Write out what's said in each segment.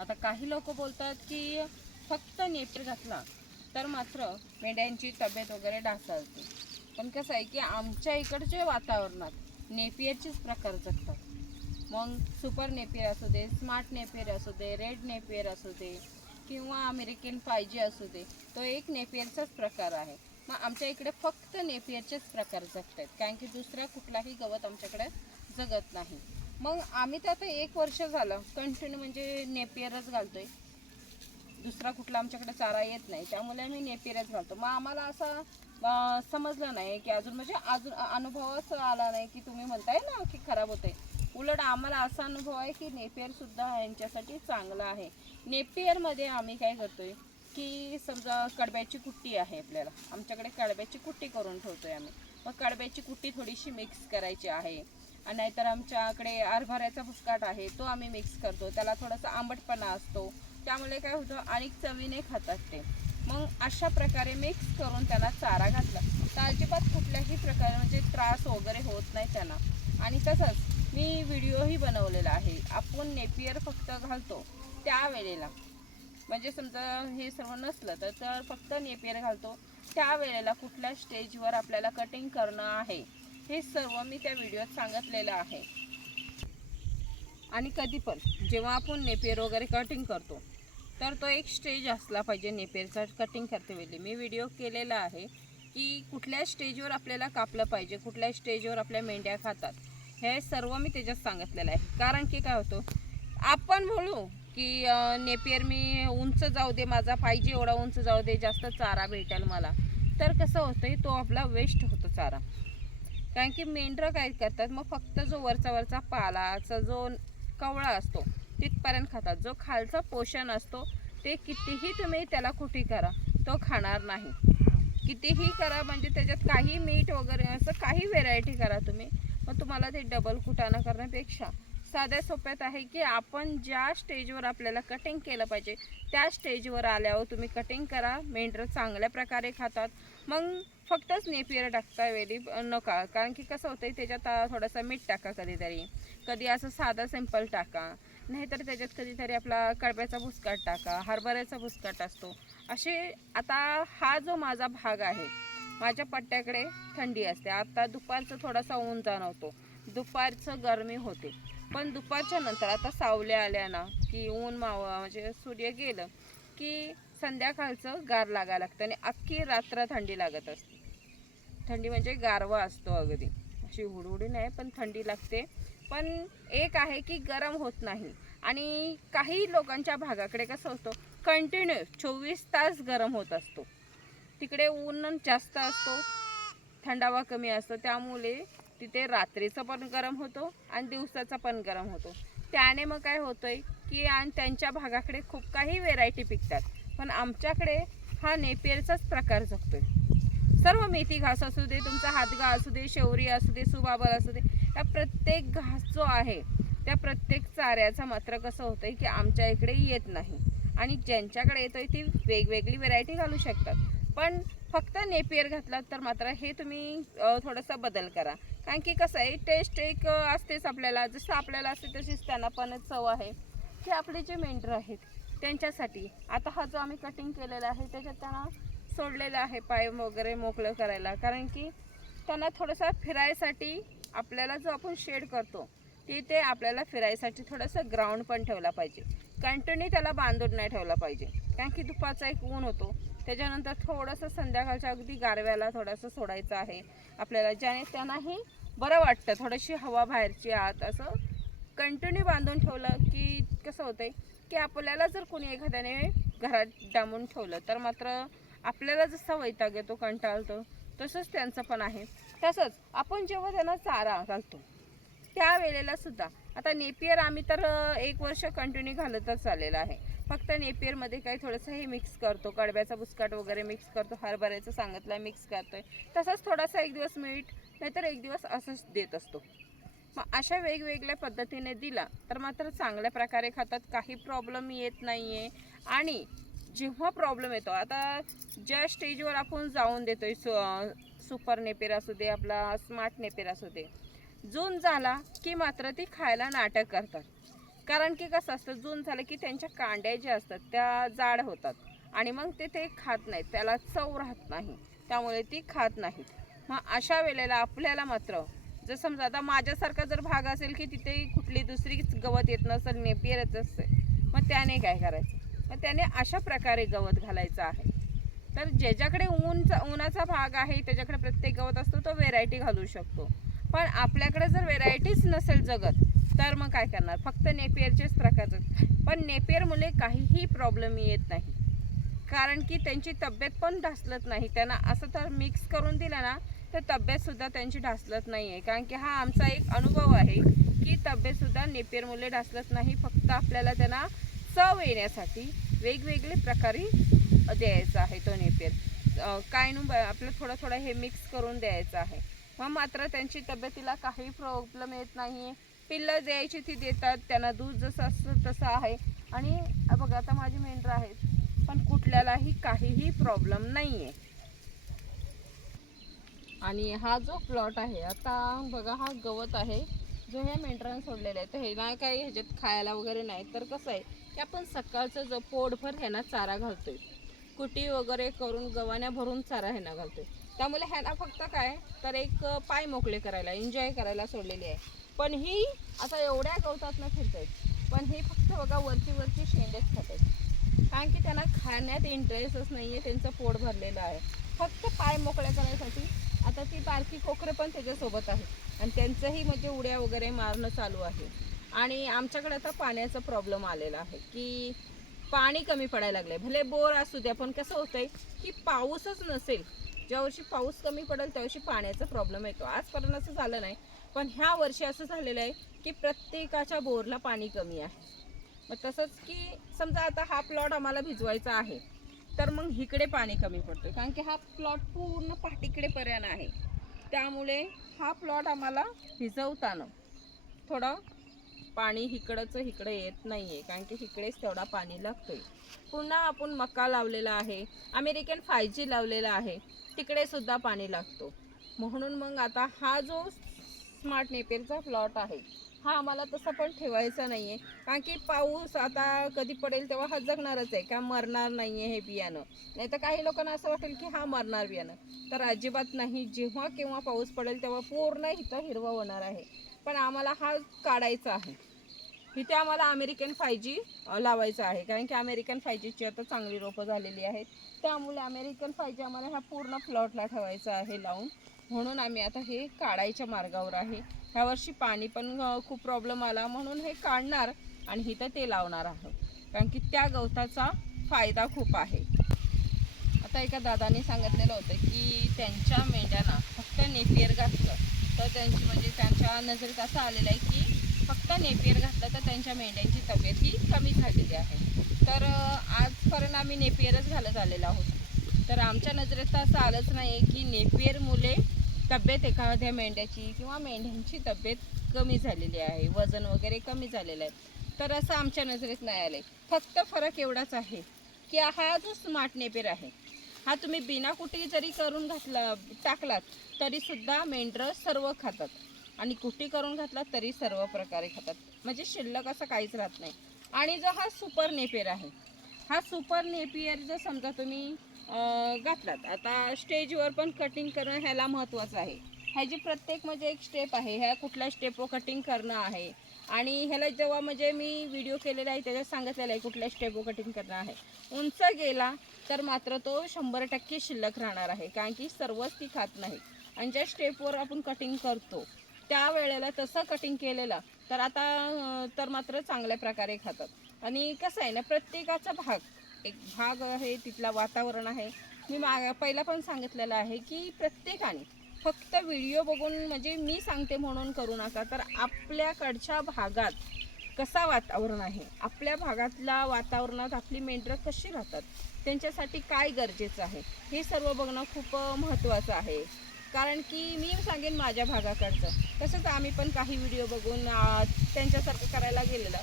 आता काही लोक बोलतात की फक्त नेपियर घातला तर मात्र मेंढ्यांची तब्येत वगैरे ढासळते. पण कसं आहे की आमच्या इकडच्या वातावरणात नेपियरचेच प्रकार जगतात. मग सुपर नेपियर असू दे स्मार्ट नेपियर असू दे रेड नेपियर असू दे किंवा अमेरिकन पाहिजे असू दे तो एक नेपियरचाच प्रकार आहे. मग आमच्या इकडे फक्त नेपियरचेच प्रकार जगत आहेत कारण की दुसरा कुठलाही गवत आमच्याकडे जगत नाही. मग आम्ही तर आता एक वर्ष झालं. कंटिन्यू म्हणजे नेपियरच घालतोय. दुसरा कुठला आमच्याकडे चारा येत नाही. त्यामुळे आम्ही नेपियरच घालतो. मग आम्हाला असं समजलं नाही की अजून म्हणजे अजून अनुभवच आला नाही की तुम्ही म्हणताय ना की खराब होते उलट आम्हाला असा अनुभव आहे की नेपियरसुद्धा यांच्यासाठी चांगला आहे. नेपियरमध्ये आम्ही काय करतोय की समजा कडब्याची कुट्टी आहे आपल्याला. आमच्याकडे कडब्याची कुट्टी करून ठेवतोय आम्ही. मग कडब्याची कुट्टी थोडीशी मिक्स करायची आहे. आणि नाहीतर आमच्याकडे हरभऱ्याचा भुसकाट आहे तो आम्ही मिक्स करतो. त्याला थोडासा आंबटपणा असतो. त्यामुळे काय होतं आणि चवीने खातात ते. मग अशा प्रकारे मिक्स करून त्यांना चारा घातला. तर अजिबात कुठल्याही प्रकारे म्हणजे त्रास वगैरे होत नाही त्यांना. आणि तसंच मी व्हिडिओही बनवलेला आहे. आपण नेपियर फक्त घालतो त्यावेळेला म्हणजे समजा हे सर्व नसलं तर तर फक्त नेपियर घालतो त्यावेळेला कुठल्या स्टेजवर आपल्याला कटिंग करणं आहे. हे सर्व मी त्या व्हिडिओत सांगितलेलं आहे. आणि कधी पण जेव्हा आपण नेपियर वगैरे कटिंग करतो तर तो एक स्टेज असला पाहिजे नेपेरचा कटिंग करते वेळी. मी व्हिडिओ केलेला आहे की कुठल्या स्टेजवर आपल्याला कापलं पाहिजे कुठल्या स्टेजवर आपल्या मेंढ्या खातात हे सर्व मी त्याच्यात सांगितलेलं आहे. कारण की काय होतं आपण म्हणू की नेपियर मी उंच जाऊ दे माझा पाहिजे एवढा उंच जाऊ दे जास्त चारा भेटेल मला. तर कसं होतं तो आपला वेस्ट होतो चारा. कारण की मेंढरं काय करतात. मग फक्त जो वरचा वरचा पालाचा जो कवळा असतो तिथपर्यंत खातात. जो खालचा पोषण असतो ते कितीही तुम्ही त्याला कुठे करा तो खाणार नाही. कितीही करा म्हणजे त्याच्यात काही मीठ वगैरे असं काही व्हेरायटी करा तुम्ही मग तुम्हाला ते डबल कुटाणा करण्यापेक्षा साध्या सोप्यात आहे की आपण ज्या स्टेजवर आपल्याला कटिंग केलं पाहिजे त्या स्टेजवर आल्यावर तुम्ही कटिंग करा. मेंढरं चांगल्या प्रकारे खातात. मग फक्तच नेपियर टाकता वेळी नका. कारण की कसं होतं त्याच्यात थोडंसं मीठ टाका कधीतरी. कधी असं साधा सिंपल टाका. नाहीतर त्याच्यात कधीतरी आपला कडब्याचा भुसकाट टाका हरभऱ्याचा भुसकाट असतो. असे आता हा जो माझा भाग आहे माझ्या पट्ट्याकडे थंडी असते. आता दुपारचं थोडासा ऊन जाणवतो. दुपारचं गरमी होते. पण दुपारच्या नंतर आता सावल्या आल्या ना की ऊन माव म्हणजे सूर्य गेलं की संध्याकाळचं गार लागायला लागतं आणि अख्खी रात्र थंडी लागत असते. थंडी म्हणजे गारवा असतो अगदी. अशी हुडहुडी नाही पण थंडी लागते. पण एक आहे की गरम होत नाही. आणि काही लोकांच्या भागाकडे कसं होतं कंटिन्यू चोवीस तास गरम होत असतो. तिकडे ऊन जास्त असतो थंडावा कमी असतो. त्यामुळे तिथे रात्रीचं पण गरम होतो आणि दिवसाचा पण गरम होतो. त्याने मग काय होतंय की आणि त्यांच्या भागाकडे खूप काही व्हेरायटी पिकतात. पण आमच्याकडे हा नेपियरचाच प्रकार जगतोय. सर्व मेथी घास असू दे तुमचा हातगा असू दे शेवरी असू दे सुबाबर असू दे या प्रत्येक घास जो आहे त्या प्रत्येक चाऱ्याचा मात्र कसं होतंय की आमच्या इकडे येत नाही. आणि ज्यांच्याकडे येतोय ती वेगवेगळी व्हेरायटी घालू शकतात. पण फक्त नेपियर घातलात तर मात्र हे तुम्ही थोडंसं बदल करा. कारण की कसं आहे टेस्ट एक असतेच आपल्याला. जसं आपल्याला असते तशीच त्यांना पण चव आहे. की आपले जे मेंढर आहेत त्यांच्यासाठी. आता हा जो आम्ही कटिंग केलेला आहे त्याच्यात त्यांना सोडलेलं आहे पाय वगैरे मोकळं करायला. कारण की त्यांना थोडंसं फिरायसाठी आपल्याला जो आपण शेड करतो तिथे आपल्याला फिरायसाठी थोडंसं ग्राउंड पण ठेवला पाहिजे. कंटिन्यू त्याला बांधून नाही ठेवला पाहिजे. कारण की दुपारचा एक ऊन होतो. त्याच्यानंतर थोडंसं संध्याकाळच्या अगदी गारव्याला थोडंसं सोडायचं आहे आपल्याला ज्याने त्यांनाही बरं वाटतं. थोडीशी हवा बाहेरची आत असं कंटिन्यू बांधून ठेवलं की कसं होतंय की आपल्याला जर कोणी एखाद्याने घरात डांबून ठेवलं तर मात्र आपल्याला जसा वैताग येतो कंटाळतो तसंच त्यांचं पण आहे. तसंच आपण जेव्हा त्यांना चारा घालतो त्या वेळेला सुद्धा. आता नेपियर आम्ही तर एक वर्ष कंटिन्यू घालतच आलेलं आहे. फक्त नेपियरमध्ये काही थोडंसं हे मिक्स करतो. कडब्याचा बुसकाट वगैरे मिक्स करतो. हरभऱ्याचं सांगितलं मिक्स करतोय. तसंच थोडासा एक दिवस मीठ नाहीतर एक दिवस असंच देत असतो. मग अशा वेगवेगळ्या पद्धतीने दिला तर मात्र चांगल्या प्रकारे खातात. काही प्रॉब्लेम येत नाही आहे आणि जेव्हा प्रॉब्लेम येतो आता ज्या स्टेजवर आपण जाऊन देतोय सु सुपर नेपेर असू दे आपला स्मार्ट नेपेर असू दे जून झाला की मात्र ती खायला नाटक करतात. कारण की कसं असतं जून झालं की त्यांच्या कांड्या ज्या असतात त्या जाड होतात. आणि मग ते ते खात नाहीत त्याला चव राहत नाही. त्यामुळे ती खात नाहीत. मग अशा वेळेला आपल्याला मात्र जर समजा आता माझ्यासारखा जर भाग असेल की तिथे कुठली दुसरी गवत येत नसेल नेपियरच असते मग त्याने काय करायचं? मग त्याने अशा प्रकारे गवत घालायचं आहे. तर ज्याच्याकडे ऊनचा उन्हाचा भाग आहे त्याच्याकडे प्रत्येक गवत असतो तो व्हेरायटी घालू शकतो. पण आपल्याकडे जर व्हेरायटीच नसेल जगत तर मग काय करणार? फक्त नेपियरचेच प्रकारचं पण नेपियर मुले काहीही प्रॉब्लेम येत नाही. कारण की त्यांची तब्येत पण ढासलत नाही. त्यांना असं तर मिक्स करून दिलं ना तर तब्येतसुद्धा त्यांची ढासलत नाही आहे कारण की हा आमचा एक अनुभव आहे की तब्येतसुद्धा नेपियर मुले ढासलत नाही. फक्त आपल्याला त्यांना चव येण्यासाठी वेगवेगळे प्रकारे द्यायचा आहे तो नेपियर अं, काय नु आपलं थोडं थोडं हे मिक्स करून द्यायचं आहे. मग मात्र त्यांची तब्येतीला काही प्रॉब्लेम येत नाही. पिल्लं द्यायची ती देतात त्यांना दूध जसं असतं तसं आहे. आणि बघा आता माझी मेंढरं आहेत पण कुठल्यालाही काहीही प्रॉब्लेम नाही आहे आणि हा जो प्लॉट आहे आता बघा हा गवत आहे जो ह्या मेंढरानं सोडलेला आहे. तर हे ना काही ह्याच्यात खायला वगैरे नाही तर कसं आहे की आपण सकाळचं जो पोटभर ह्यांना चारा घालतोय. कुटी वगैरे करून गव्हाण्या भरून चारा ह्यांना घालतोय. त्यामुळे ह्याला फक्त काय तर एक पाय मोकळे करायला एन्जॉय करायला सोडलेली आहे. पण ही आता एवढ्या गवतातनं आहेत पण ही फक्त बघा वरची वरची शेंडेच खात आहेत कारण की त्यांना खाण्यात इंटरेस्टच नाही आहे त्यांचं पोट भरलेलं आहे. फक्त पाय मोकळे करायसाठी आता ती बारकी कोकरे पण त्याच्यासोबत आहे आणि त्यांचंही म्हणजे उड्या वगैरे मारणं चालू आहे. आणि आमच्याकडे आता पाण्याचा प्रॉब्लेम आलेला आहे की पाणी कमी पडायला लागलंय. भले बोर असू द्या पण कसं होतं आहे की पाऊसच नसेल ज्या वर्षी पाऊस कमी पडेल त्या वर्षी पाण्याचा प्रॉब्लेम येतो. आजपर्यंत असं झालं नाही. पण ह्या वर्षी असं झालेलं आहे की प्रत्येकाच्या बोरला पाणी कमी आहे. मग तसंच की समजा आता हा प्लॉट आम्हाला भिजवायचा आहे तर मग इकडे पाणी कमी पडतं कारण की हा प्लॉट पूर्ण पाठीकडे पर्यंत आहे. त्यामुळे हा प्लॉट आम्हाला भिजवताना थोडं पाणी इकडंच इकडे येत नाही आहे कारण की इकडेच तेवढा पाणी लागतोय. पुन्हा आपण मका लावलेला आहे अमेरिकन फाय जी लावलेला आहे तिकडे सुद्धा पाणी लागतो. म्हणून मग आता हा जो स्मार्ट नेपेरचा प्लॉट आहे हा आम्हाला तसा पण ठेवायचा नाही आहे कारण की पाऊस आता कधी पडेल तेव्हा हा जगणारच आहे का मरणार नाही आहे हे बियाणं. नाही तर काही लोकांना असं वाटेल की हा मरणार बियाणं. तर अजिबात नाही जेव्हा केव्हा पाऊस पडेल तेव्हा पूर्ण इथं हिरवं होणार आहे. पण आम्हाला हा काढायचा आहे. इथे आम्हाला अमेरिकन फाय जी लावायचं आहे. कारण की अमेरिकन फाय जीची आता चांगली रोपं झालेली आहेत. त्यामुळे अमेरिकन फाय जी आम्हाला ह्या पूर्ण प्लॉटला ठेवायचं आहे लावून. म्हणून आम्ही आता हे काढायच्या मार्गावर आहे. ह्या वर्षी पाणी पण खूप प्रॉब्लेम आला. म्हणून हे काढणार आणि इथं ते लावणार आहे. कारण की त्या गवताचा फायदा खूप आहे. आता एका दादाने सांगितलेलं होतं की त्यांच्या मेंढ्यांना फक्त नेपियर घातलं. तर त्यांची म्हणजे त्यांच्या नजरेत असं आलेलं आहे की फक्त नेपियर घातलं तर त्यांच्या मेंढ्यांची तब्येत ही कमी झालेली आहे. तर आजपर्यंत आम्ही नेपियरच घालत आलेलो आहोत. तर आमच्या नजरेत तर असं आलंच नाही की नेपियर मुले तब्येत एखाद्या मेंढ्याची किंवा मेंढ्यांची तब्येत कमी झालेली आहे वजन वगैरे कमी झालेलं आहे तर असं आमच्या नजरेत नाही आलं आहे फक्त फरक एवढाच आहे की हा जो स्मार्ट नेपियर आहे हा तुम्ही बिना कुटी जरी करून घातला टाकलात तरीसुद्धा मेंढरं सर्व खातात. आणि कुटी करून घातलात तरी सर्व प्रकारे खातात. म्हणजे शिल्लक असं काहीच राहत नाही. आणि जो हा सुपर नेपेर आहे हा सुपर नेपियर जर समजा तुम्ही घातलात. आता स्टेजवर पण कटिंग करणं ह्याला महत्त्वाचं आहे. ह्याची प्रत्येक म्हणजे एक स्टेप आहे. ह्या कुठल्या स्टेपवर कटिंग करणं आहे? आणि ह्याला जेव्हा म्हणजे मी व्हिडिओ केलेला आहे त्याच्यात सांगितलेलं आहे कुठल्या स्टेपवर कटिंग करणं आहे. उंच गेला तर मात्र तो शंभर टक्के शिल्लक राहणार आहे. कारण की सर्वच ती खात नाही. आणि ज्या स्टेपवर आपण कटिंग करतो त्या वेळेला तसं कटिंग केलेलं तर आता तर मात्र चांगल्या प्रकारे खातात. आणि कसं आहे ना प्रत्येकाचा भाग एक भाग आहे तिथला वातावरण आहे. मी माग पहिला पण सांगितलेलं आहे की प्रत्येकाने फक्त व्हिडिओ बघून म्हणजे मी सांगते म्हणून करू नका. तर आपल्याकडच्या भागात कसा वातावरण आहे? आपल्या भागातल्या वातावरणात आपली मेंढरं कशी राहतात? त्यांच्यासाठी काय गरजेचं आहे? हे सर्व बघणं खूप महत्त्वाचं आहे. कारण की मी सांगेन माझ्या भागाकडचं. तसंच आम्ही पण काही व्हिडिओ बघून त्यांच्यासारखं करायला गेलेलं.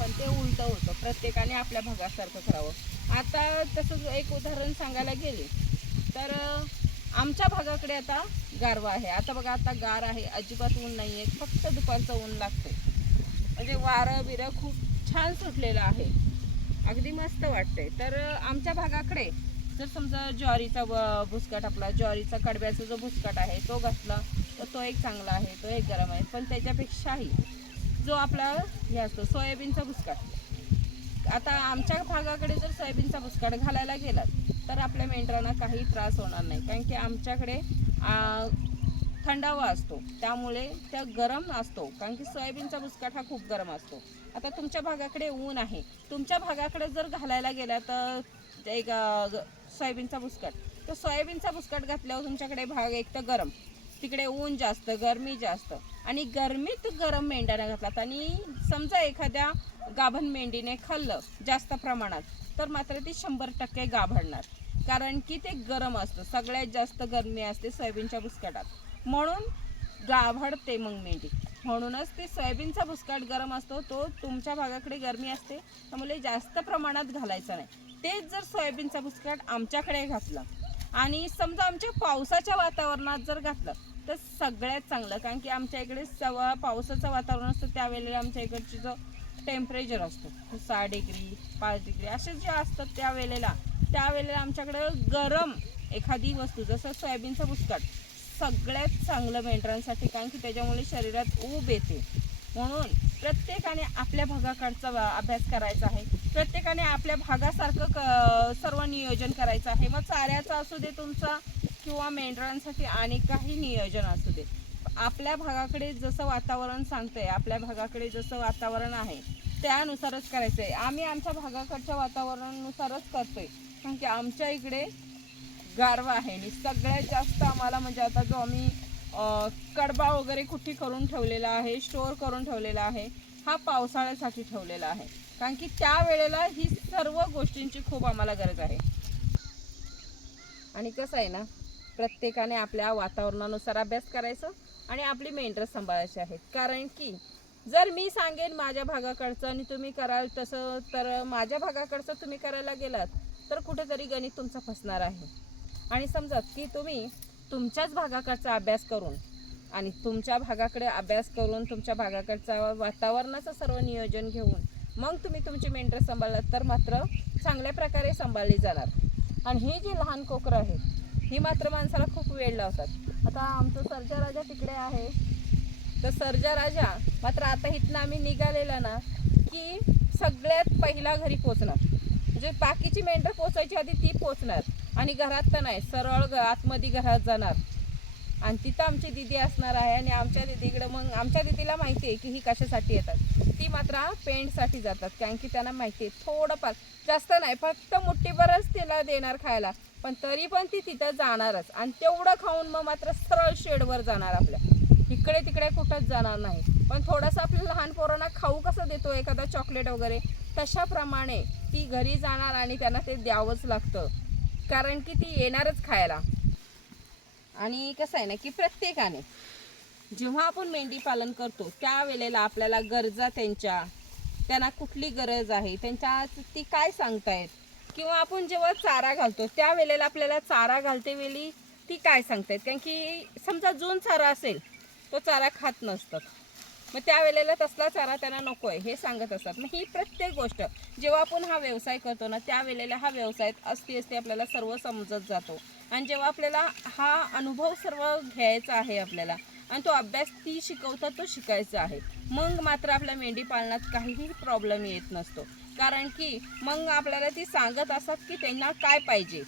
पण ते उलटं होतं. प्रत्येकाने आपल्या भागासारखं करावं. आता तसंच एक उदाहरण सांगायला गेले तर आमच्या भागाकडे आता गारवा आहे. आता बघा आता गार आहे. अजिबात ऊन नाही आहे फक्त दुपारचं ऊन लागतं म्हणजे वारं बिरं खूप छान सुटलेलं आहे. अगदी मस्त वाटतंय. तर आमच्या भागाकडे जर समजा ज्वारीचा ब- भुसकाट आपला ज्वारीचा कडब्याचा जो भुसकाट आहे तो घातला तर तो एक चांगला आहे. तो एक गरम आहे. पण त्याच्यापेक्षाही जो आपला हे असतो सोयाबीनचा भुसकाट आता आमच्या भागाकडे जर सोयाबीनचा भुसकाट घालायला गेलात तर आपल्या मेंढरांना काही त्रास होणार नाही. कारण की आमच्याकडे थंडावा असतो. त्यामुळे त्या गरम असतो. कारण की सोयाबीनचा भुसकाट हा खूप गरम असतो. आता तुमच्या भागाकडे ऊन आहे. तुमच्या भागाकडे जर घालायला गेला तर एक ग- सोयाबीनचा भुसकाट तर सोयाबीनचा भुसकाट घातल्यावर तुमच्याकडे भाग एक तर गरम. तिकडे ऊन जास्त गरमी जास्त. आणि गरमीत गरम मेंढ्याने घातलात. आणि समजा एखाद्या गाभण मेंढीने खाल्लं जास्त प्रमाणात तर मात्र ती शंभर टक्के गाभडणार कारण की ते गरम असतं. सगळ्यात जास्त गरमी असते सोयाबीनच्या भुसकाटात. म्हणून गाभडते मग मेंढी. म्हणूनच ते सोयाबीनचा भुसकाट गरम असतो. तो तुमच्या भागाकडे गरमी असते. त्यामुळे जास्त प्रमाणात घालायचा नाही. तेच जर सोयाबीनचा भुसकाट आमच्याकडे घातला आणि समजा आमच्या पावसाच्या वातावरणात जर घातलं तर सगळ्यात चांगलं. कारण की आमच्या इकडे सवा पावसाचं वातावरण असतं त्यावेळेला आमच्या इकडची जो टेम्परेचर असतो सहा डिग्री पाच डिग्री असे जे असतात त्यावेळेला त्यावेळेला आमच्याकडं गरम एखादी वस्तू जसं सोयाबीनचा भुसकाट सगळ्यात चांगलं मेंढरांसाठी कारण की त्याच्यामुळे शरीरात ऊब येते. म्हणून प्रत्येकाने आपल्या भागाकडचा अभ्यास करायचा आहे. प्रत्येकाने आपल्या भागासारखं क सर्व नियोजन करायचं आहे. मग चाऱ्याचा असू दे तुमचा किंवा मेंढरांसाठी आणि काही नियोजन असू दे. आपल्या भागाकडे जसं वातावरण सांगतंय आपल्या भागाकडे जसं वातावरण आहे त्यानुसारच करायचं आहे आम्ही आमच्या भागाकडच्या वातावरणानुसारच करतोय. कारण की आमच्या इकडे गारवा आहे. आणि सगळ्यात जास्त आम्हाला म्हणजे आता जो आम्ही कडबा वगैरे कुठे करून ठेवलेला आहे स्टोअर करून ठेवलेला आहे हा पावसाळ्यासाठी ठेवलेला आहे. कारण की त्या वेळेला ही सर्व गोष्टींची खूप आम्हाला गरज आहे. आणि कसं आहे ना प्रत्येकाने आपल्या वातावरणानुसार अभ्यास करायचं आणि आपली मेंढरं सांभाळायची आहेत कारण की जर मी सांगेन माझ्या भागाकडचं आणि तुम्ही कराल तसं तर माझ्या भागाकडचं तुम्ही करायला गेलात तर कुठेतरी गणित तुमचं फसणार आहे. आणि समजा की तुम्ही तुमच्याच भागाकडचा अभ्यास करून आणि तुमच्या भागाकडे अभ्यास करून तुमच्या भागाकडचा वातावरणाचं सर्व नियोजन घेऊन मग तुम्ही तुमची मेंढरं सांभाळलात तर मात्र चांगल्या प्रकारे सांभाळली जाणार. आणि ही जी लहान कोकरं आहेत ही मात्र माणसाला खूप वेळ लावतात. आता आमचं सर्जा राजा तिकडे आहे. तर सर्जा राजा मात्र आता इथनं आम्ही निघालेला ना की सगळ्यात पहिला घरी पोचणार. म्हणजे बाकीची मेंढर पोचायची आधी ती पोचणार. आणि घरात तर नाही सरळ ग- आतमध्ये घरात जाणार. आणि तिथं आमची दिदी असणार आहे आणि आमच्या दिदीकडं मग आमच्या दिदीला माहिती आहे की ही कशासाठी येतात. ती मात्र पेंटसाठी जातात कारण की त्यांना माहिती आहे थोडंफार जास्त नाही फक्त मुठ्ठीभरच तिला देणार खायला. पण तरी पण ती तिथं जाणारच. आणि तेवढं खाऊन मग मात्र सरळ शेडवर जाणार आपल्या. इकडे तिकडे कुठंच जाणार नाही. पण थोडंसं आपल्या लहान पोरांना खाऊ कसं देतो एखादा चॉकलेट वगैरे? तशाप्रमाणे ती घरी जाणार आणि त्यांना ते द्यावंच लागतं. कारण की ती येणारच खायला. आणि कसं आहे ना की प्रत्येकाने जेव्हा आपण मेंढी पालन करतो त्यावेळेला आपल्याला गरजा त्यांच्या त्यांना कुठली गरज आहे त्यांच्या ती काय सांगतायत? किंवा आपण जेव्हा चारा घालतो त्यावेळेला आपल्याला चारा घालते वेळी ती काय सांगतायत? कारण की समजा जोन चारा असेल तो चारा खात नसतात. मग त्यावेळेला तसला चारा त्यांना नको आहे हे सांगत असतात. मग ही प्रत्येक गोष्ट जेव्हा आपण हा व्यवसाय करतो ना त्यावेळेला हा व्यवसाय असती असती आपल्याला सर्व समजत जातो. आणि जेव्हा आपल्याला हा अनुभव सर्व घ्यायचा आहे आपल्याला आणि तो अभ्यास ती शिकवतात तो शिकायचा आहे. मग मात्र आपल्या मेंढी पालनात काहीही प्रॉब्लेम येत नसतो. कारण की मग आपल्याला ती सांगत असतात की त्यांना काय पाहिजे?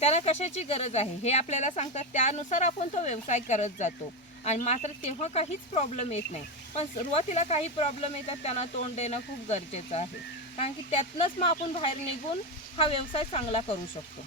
त्याला कशाची गरज आहे? हे आपल्याला सांगतात. त्यानुसार आपण तो व्यवसाय करत जातो. आणि मात्र तेव्हा काहीच प्रॉब्लेम येत नाही. पण सुरुवातीला काही प्रॉब्लेम येतात त्यांना तोंड देणं खूप गरजेचं आहे. कारण की त्यातनंच मग आपण बाहेर निघून हा व्यवसाय चांगला करू शकतो.